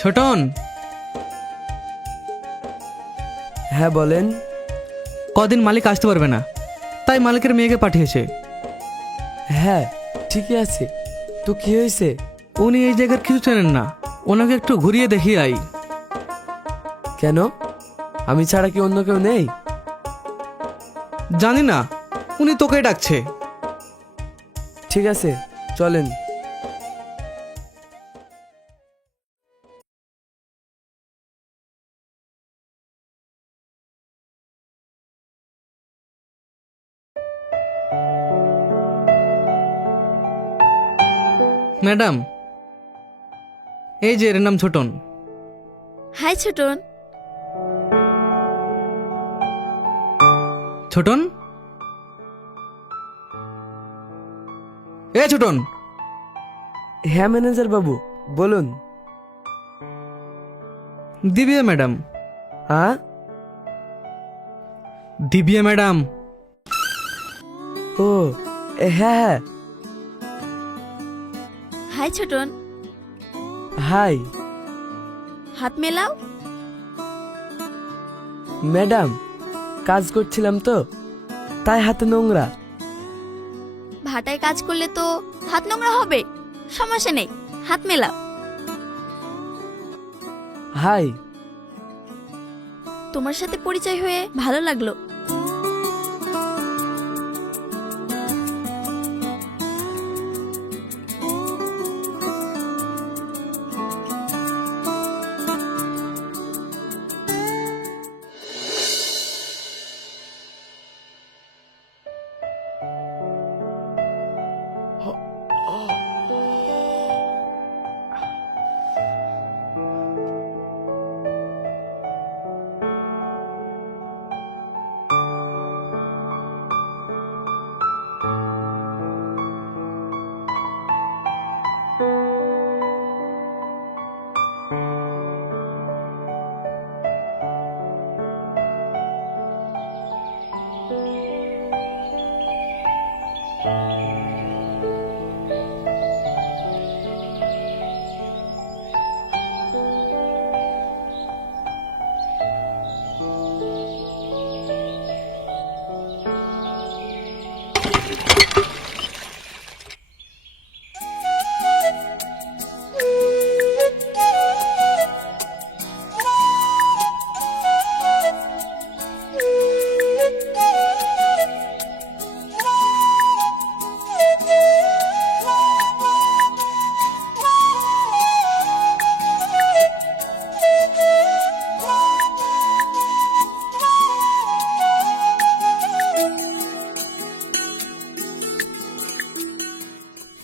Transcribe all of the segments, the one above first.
ছোটন। হ্যাঁ বলেন। কদিন মালিক আসতে পারবে না, তাই মালিকের মেয়েকে পাঠিয়েছে। হ্যাঁ ঠিকই আছে, তো কি হয়েছে? উনি এই জায়গার কিছু চেনেন না, ওনাকে একটু ঘুরিয়ে দেখিয়ে আই। কেন, আমি ছাড়া কি অন্য কেউ নেই? জানি না, উনি তোকে ডাকছে। ঠিক আছে চলেন। ম্যাডাম, এই যে এর নাম ছোটন। হাই ছোটন। ছোটন, এ ছোটন। হ্যাঁ ম্যানেজার বাবু বলুন। দিব্যা ম্যাডাম। হ্যাঁ দিব্যা ম্যাডাম। ও হ্যাঁ হ্যাঁ। হাই ছোটন। হাই হাত মেলাও। ম্যাডাম, কাজ করছিলাম তো তাই হাতে নোংরা। ভাটায় কাজ করলে তো হাত নোংরা হবে, সমস্যা নেই, হাত মেলাও। হাই। তোমার সাথে পরিচয় হয়ে ভালো লাগলো।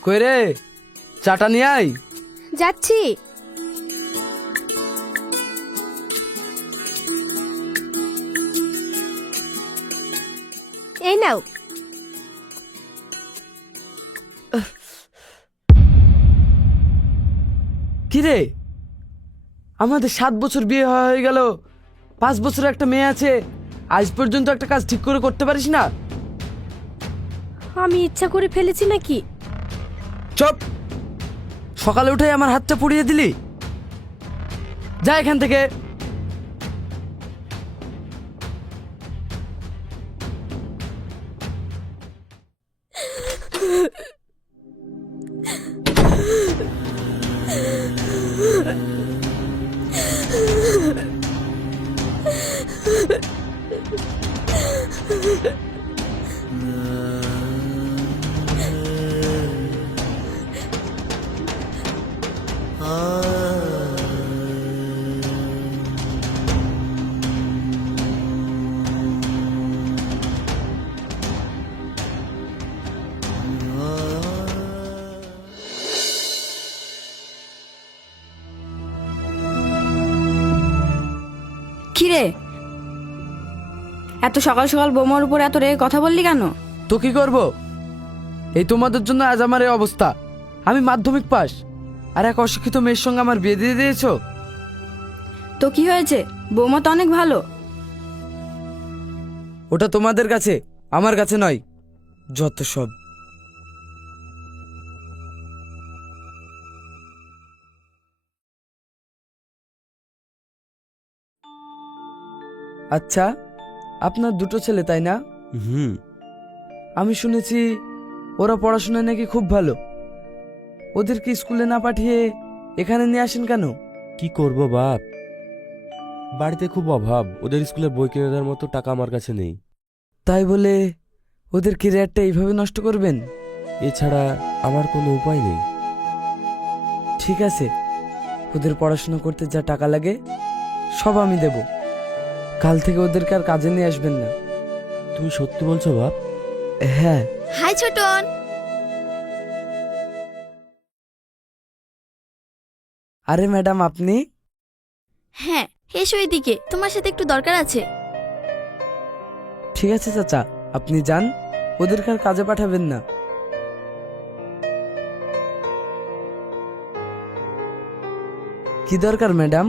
কই রে, চাটা নিয়ে আই। যাচ্ছি। এই নাও। কি রে, আমাদের 7 বছর বিয়ে হয়ে গেল, 5 বছর একটা মেয়ে আছে, আজ পর্যন্ত একটা কাজ ঠিক করে করতে পারিস না? আমি ইচ্ছা করে ফেলেছি নাকি? চুপ, সকালে উঠে আমার হাতটা পুড়িয়ে দিলি। যা এখান থেকে। কিরে, এত সকাল সকাল বৌমার উপর এত রেগে কথা বললি কেন? তো কি করব, এই তোমাদের জন্য আজ আমার এই অবস্থা। আমি মাধ্যমিক পাস, আর এক অশিক্ষিত মেয়ের সঙ্গে আমার বিয়ে দিয়ে দিয়েছো। তো কি হয়েছে, বৌমা তো অনেক ভালো। ওটা তোমাদের কাছে, আমার কাছে নয়, যত সব। আচ্ছা, আপনার দুটো ছেলে তাই না? হুম। আমি শুনেছি ওরা পড়াশোনায় নাকি খুব ভালো। ওদেরকে স্কুলে না পাঠিয়ে এখানে নিয়ে আসেন কেন? কি করব বাপ, বাড়িতে খুব অভাব, ওদের স্কুলের বই কিনে দেওয়ার মতো টাকা আমার কাছে নেই। তাই বলে ওদের ক্যারিয়ারটা এইভাবে নষ্ট করবেন? এছাড়া আমার কোনো উপায় নেই। ঠিক আছে, ওদের পড়াশোনা করতে যা টাকা লাগে সব আমি দেব। কাল থেকে ওদেরকে আর কাজে নিয়ে আসবেন না। তুমি সত্যি বলছো বাপ? হ্যাঁ। হাই ছোটন। আরে ম্যাডাম, আপনি? হ্যাঁ, এসো এদিকে, তোমার সাথে একটু দরকার আছে। ঠিক আছে চাচা, আপনি যান, ওদেরকে আর কাজে পাঠাবেন না। কি দরকার ম্যাডাম?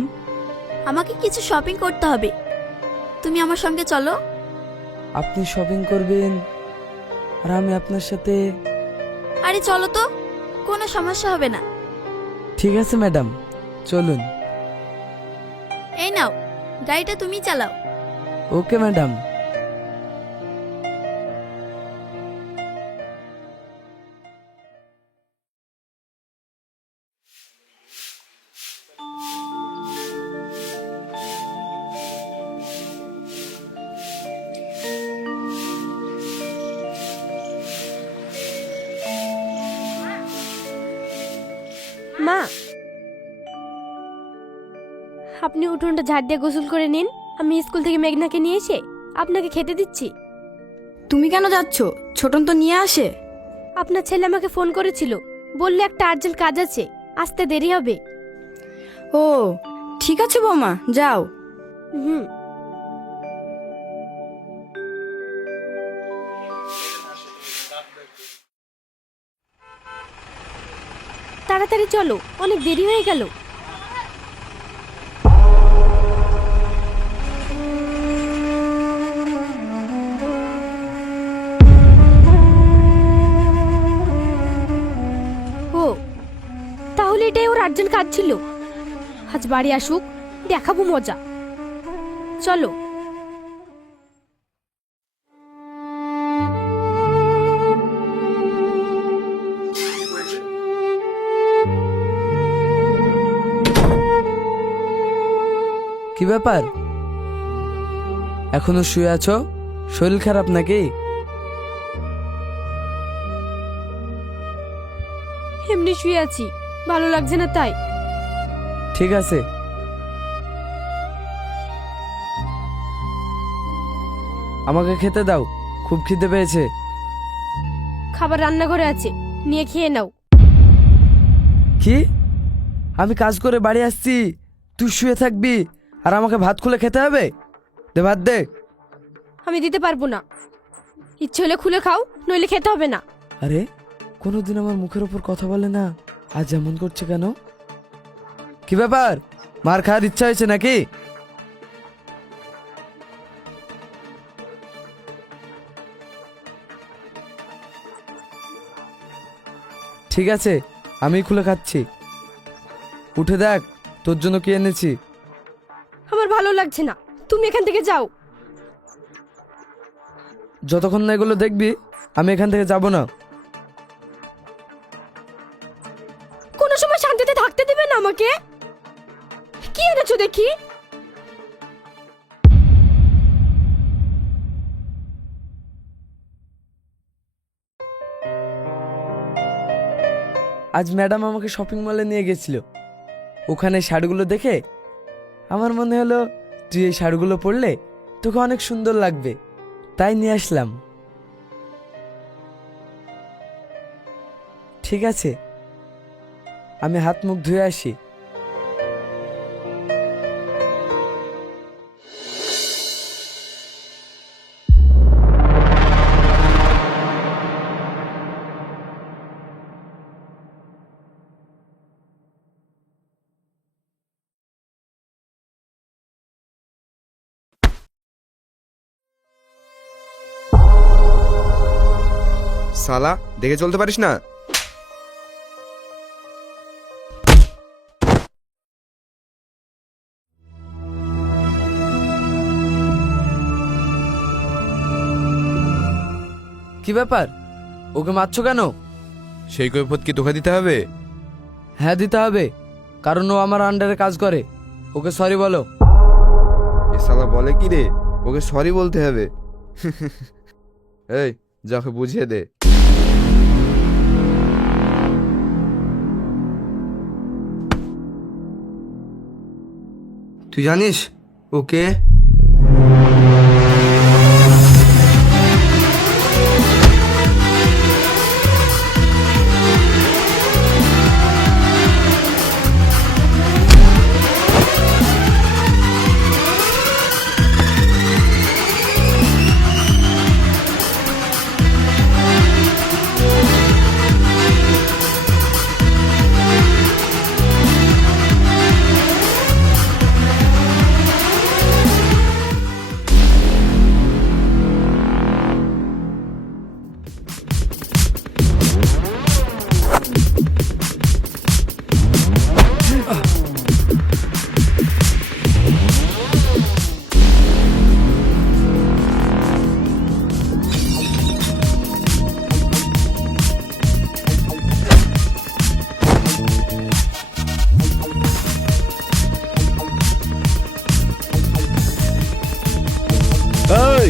আমাকে কিছু শপিং করতে হবে, তুমি আমার সঙ্গে চলো। আপনি শপিং করবেন আর আমি আপনার সাথে? আরে চলো তো, কোনো সমস্যা হবে না। ঠিক আছে ম্যাডাম, চলুন। এই নাও, গাড়িটা তুমি চালাও। Okay madam. মা, আপনি উঠোনটা ঝাড় দিয়ে গোসল করে নিন, আমি স্কুল থেকে মেঘনাকে নিয়ে এসে আপনাকে খেতে দিচ্ছি। তুমি কেন যাচ্ছ? ছোটন তো নিয়ে আসে। আপনার ছেলে আমাকে ফোন করেছিল, বললে একটা আর্জেন্ট কাজ আছে, আসতে দেরি হবে। ও ঠিক আছে বৌমা, যাও। হুম। তাড়াতাড়ি চলো, অনেক দেরি হয়ে গেল। ও তাহলে এটাই ওর আর্জেন্ট কাজ ছিল। আজ বাড়ি আসুক, দেখাবো মজা। চলো। কি ব্যাপার, এখনো শুয়ে আছো? শরীর খারাপ নাকি? এমনি শুয়ে আছি, ভালো লাগছে না তাই। ঠিক আছে, আমাকে খেতে দাও, খুব খিদে পেয়েছে। খাবার রান্নাঘরে আছে, নিয়ে খেয়ে নাও। কি? আমি কাজ করে বাড়ি আসছি, তুই শুয়ে থাকবি আর আমাকে ভাত খুলে খেতে হবে? দে ভাত দে। আমি দিতে পারবো না, ইচ্ছে হলে খুলে খাও, নইলে খেতে হবে না। আরে, কোনোদিন আমার মুখের ওপর কথা বলে না, আজ এমন করছে কেন? কি ব্যাপার, মার খাওয়ার ইচ্ছা হয়েছে নাকি? ঠিক আছে, আমি খুলে খাচ্ছি। উঠে দেখ তোর জন্য কি এনেছি। আমার ভালো লাগছে না, তুমি এখান থেকে যাও। যতক্ষণ না এগুলো দেখবি আমি এখান থেকে যাব না। কোনো সময় শান্তিতে থাকতে দিবে না আমাকে? কি এনেছো দেখি? আজ ম্যাডাম আমাকে শপিং মলে নিয়ে গেছিল, ওখানে শাড়িগুলো দেখে আমার মনে হলো তুই এই শাড়িগুলো পরলে তোকে অনেক সুন্দর লাগবে, তাই নিয়ে আসলাম। ঠিক আছে, আমি হাত মুখ ধুয়ে আসি। সালা, দেখে চলতে পারিস না? কি ব্যাপার, ওকে মারছো কেন? সেই কৈফত কি তোকে দিতে হবে? হ্যাঁ দিতে হবে, কারণ ও আমার আন্ডারে কাজ করে। ওকে সরি বলো। এ শালা বলে কি রে, ওকে সরি বলতে হবে? এই যাকে বুঝিয়ে দে। তুই জানিস ওকে? এই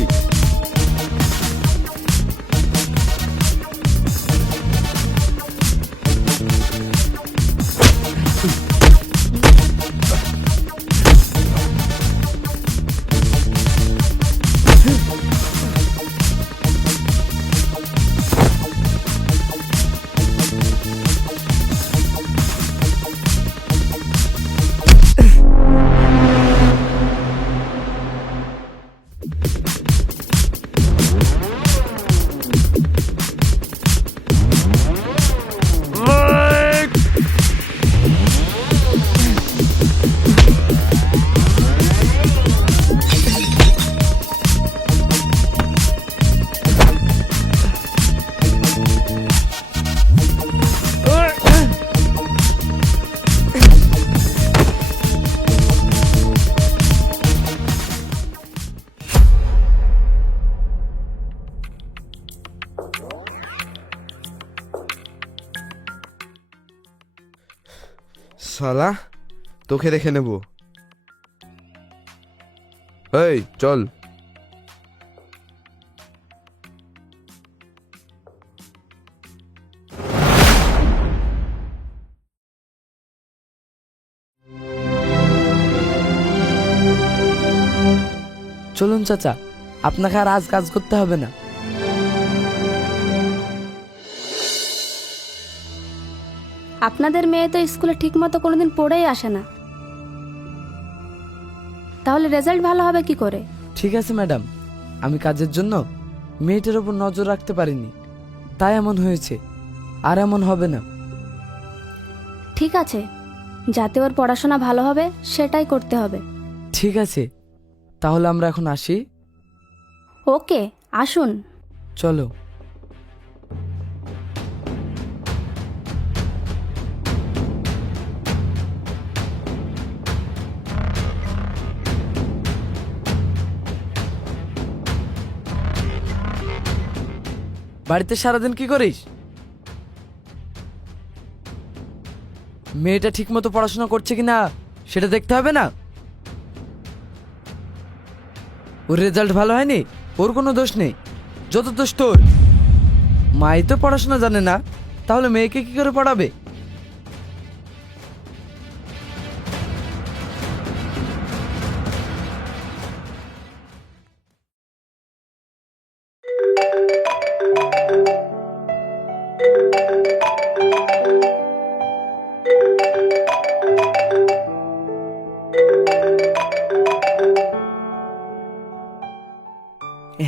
শালা তোকে দেখে নেব। এই চল। চলুন চাচা, আপনাকে আর আজ কাজ করতে হবে না। আপনাদের মেয়ে তো স্কুলে ঠিকমতো কোনোদিন পড়েই আসে না, তাহলে রেজাল্ট ভালো হবে কি করে? ঠিক আছে ম্যাডাম, আমি কাজের জন্য মেয়েটার উপর নজর রাখতে পারিনি, তাই এমন হয়েছে। আর এমন হবে না। ঠিক আছে, যাতে ওর পড়াশোনা ভালো হবে সেটাই করতে হবে। ঠিক আছে, তাহলে আমরা এখন আসি। ওকে, আসুন। চলো। বাড়িতে সারাদিন কি করিস? মেয়েটা ঠিকমতো পড়াশোনা করছে কিনা সেটা দেখতে হবে না? ওর রেজাল্ট ভালো হয়নি, ওর কোনো দোষ নেই, যত দোষ তোর। মাই তো পড়াশোনা জানে না, তাহলে মেয়েকে কি করে পড়াবে?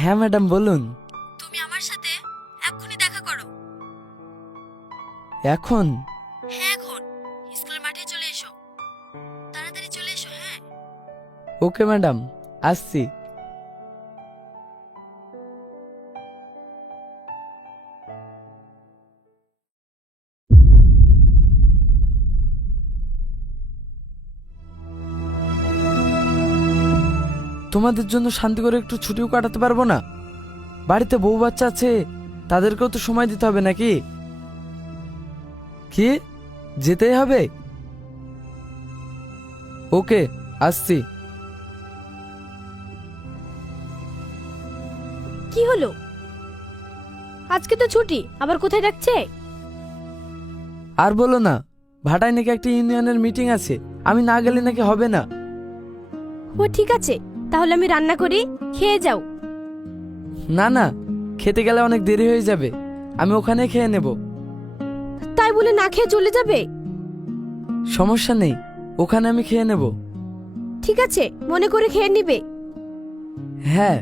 হ্যাঁ ম্যাডাম বলুন। তুমি আমার সাথে এক্ষুনি দেখা করো। এখন? হ্যাঁ এখন, স্কুলের মাঠে চলে এসো, তাড়াতাড়ি চলে এসো। হ্যাঁ ওকে ম্যাডাম, আসছি। তোমাদের জন্য শান্তি করে একটু ছুটিও কাটাতে পারবো না? বাড়িতে বউ বাচ্চা আছে, তাদেরকেও তো সময় দিতে হবে নাকি? কি যেতেই হবে? ওকে, আসছি। কি হলো? আজকে তো ছুটি, আবার কোথায় ডাকছে? আর বলো না, ভাটায় নাকি একটা ইউনিয়নের মিটিং আছে, আমি না গেলে নাকি হবে না। ও ঠিক আছে, তাহলে আমি রান্না করি, খেয়ে যাও। না না, খেতে গেলে অনেক দেরি হয়ে যাবে, আমি ওখানে খেয়ে নেব। তাই বলে না খেয়ে চলে যাবে? সমস্যা নেই, ওখানে আমি খেয়ে নেব। ঠিক আছে, মনে করে খেয়ে নিবে। হ্যাঁ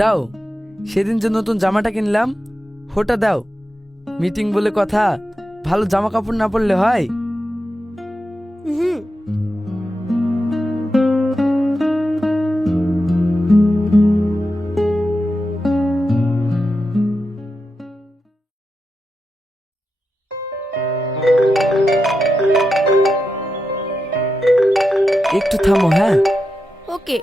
দাও, সেদিন যে নতুন জামাটা কিনলাম ওটা দাও। মিটিং বলে কথা, ভালো জামা কাপড় না পরলে হয়? হুম। একটু থামো। হ্যাঁ ওকে।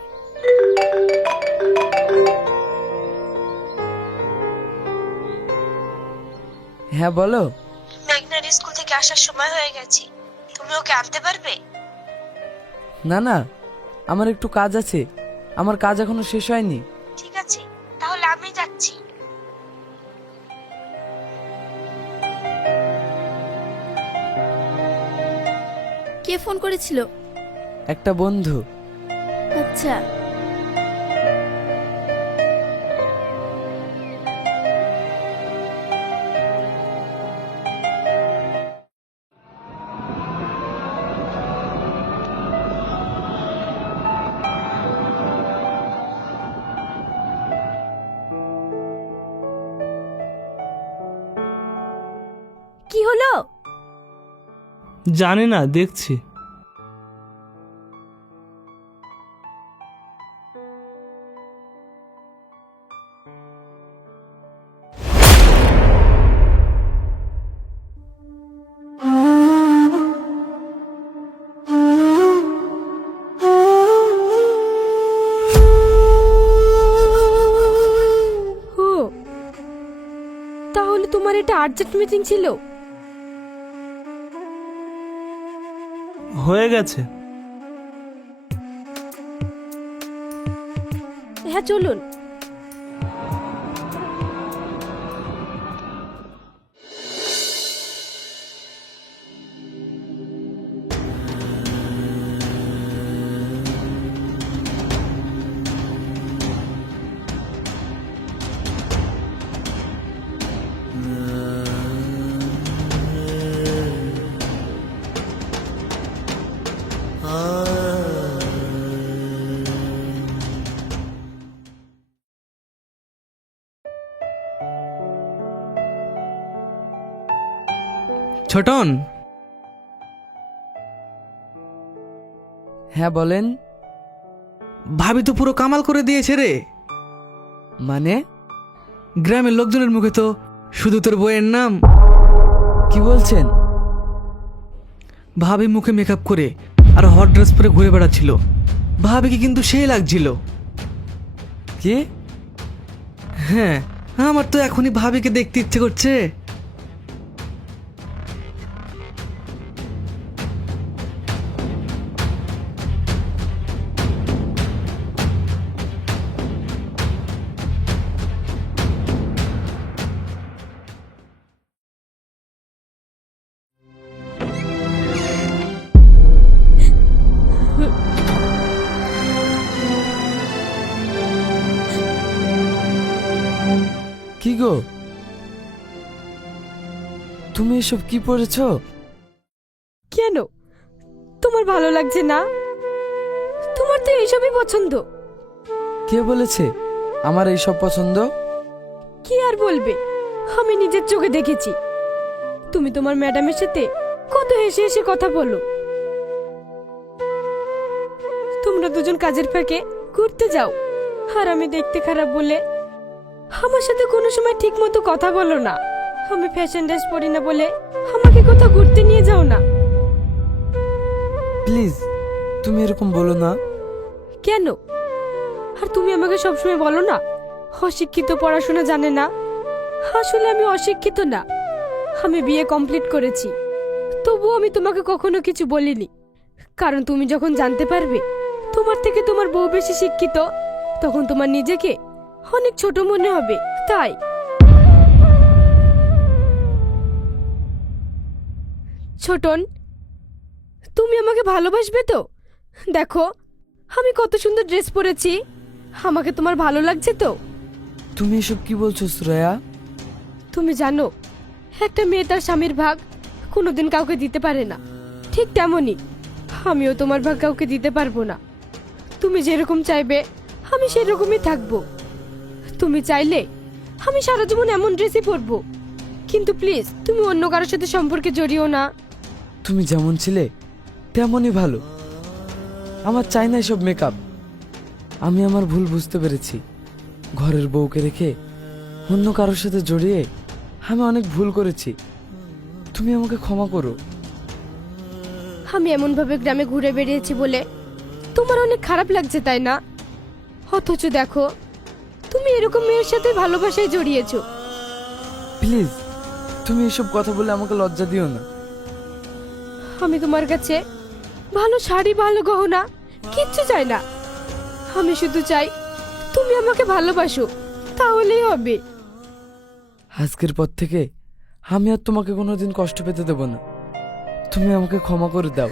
হ্যাঁ বলো। মেঘনার স্কুল থেকে আসার সময় হয়ে গেছে, তুমি ওকে আনতে পারবে? না না, আমার একটু কাজ আছে, আমার কাজ এখনো শেষ হয়নি। ঠিক আছে, তাহলে আমি যাচ্ছি। কে ফোন করেছিল? একটা বন্ধু। আচ্ছা। কি হলো? জানি না, দেখছি। ও, তাহলে তোমার এটা আর্জেন্ট মিটিং ছিল? হয়ে গেছে। হ্যাঁ চলুন। ছোটন, হ্যাঁ বলেন। ভাবি তো পুরো কামাল করে দিয়েছে রে। মানে? গ্রামের লোকজনের মুখে তো শুধু তোর বইয়ের নাম। কি বলছেন? ভাবি মুখে মেকআপ করে আর হট ড্রেস পরে ঘুরে বেড়াচ্ছিল, ভাবিকে কিন্তু সেই লাগছিল। কি? হ্যাঁ, আমার তো এখনই ভাবিকে দেখতে ইচ্ছে করছে। কি গো, তুমি এসব কি পড়েছো? কেন, তোমার ভালো লাগছে না? তোমার তো এইসবই পছন্দ। কে বলেছে আমার এইসব পছন্দ? কি আর বলবে, আমি নিজের চোখে দেখেছি। তুমি তোমার ম্যাডামের সাথে কত হেসে হেসে কথা বলো। তোমরা দুজন কাজের ফাঁকে ঘুরতে যাও, আর আমি দেখতে খারাপ বলে আমার সাথে কোনো সময় ঠিক মতো কথা বলো না। আমি ফ্যাশন ড্রেস পরি না বলে আমাকে কোথাও ঘুরতে নিয়ে যাও না। প্লিজ, তুমি এরকম বলো না। কেন? আর তুমি আমাকে সবসময় বলো না অশিক্ষিত, পড়াশোনা জানে না। আসলে আমি অশিক্ষিত না, আমি বিয়ে কমপ্লিট করেছি। তবুও আমি তোমাকে কখনো কিছু বলিনি, কারণ তুমি যখন জানতে পারবে তোমার থেকে তোমার বউ বেশি শিক্ষিত, তখন তোমার নিজেকে অনেক ছোট মনে হবে। তাই ছোটন, তুমি আমাকে ভালোবাসবে তো? দেখো আমি কত সুন্দর ড্রেস পরেছি, আমাকে তোমার ভালো লাগছে তো? তুমি এসব কি বলছো শ্রেয়া? তুমি জানো একটা মেয়ে তার স্বামীর ভাগ কোনোদিন কাউকে দিতে পারে না, ঠিক তেমনই আমিও তোমার ভাগ কাউকে দিতে পারবো না। তুমি যেরকম চাইবে আমি সেরকমই থাকবো। তুমি চাইলে আমি সারা জীবন এমন ড্রেসই পরবো, কিন্তু প্লিজ তুমি অন্য কারোর সাথে সম্পর্কে জড়িও না। তুমি যেমন ছিলে তেমনই ভালো, আমার চাই না এসব মেকআপ। আমি আমার ভুল বুঝতে পেরেছি, ঘরের বউকে রেখে অন্য কারোর সাথে জড়িয়ে আমি অনেক ভুল করেছি, তুমি আমাকে ক্ষমা করো। আমি এমনভাবে গ্রামে ঘুরে বেরিয়েছি বলে তোমার অনেক খারাপ লাগছে, তাই না? অথচ দেখো তুমি এরকম মেয়ের সাথে ভালোবাসায় জড়িয়েছো। প্লিজ তুমি এসব কথা বলে আমাকে লজ্জা দিও না। আমি তোমার কাছে ভালো শাড়ি, ভালো গহনা কিচ্ছু চাই না, আমি শুধু চাই তুমি আমাকে ভালোবাসো, তাহলেই হবে। আজকের পর থেকে আমি আর তোমাকে কোনোদিন কষ্ট পেতে দেব না, তুমি আমাকে ক্ষমা করে দাও।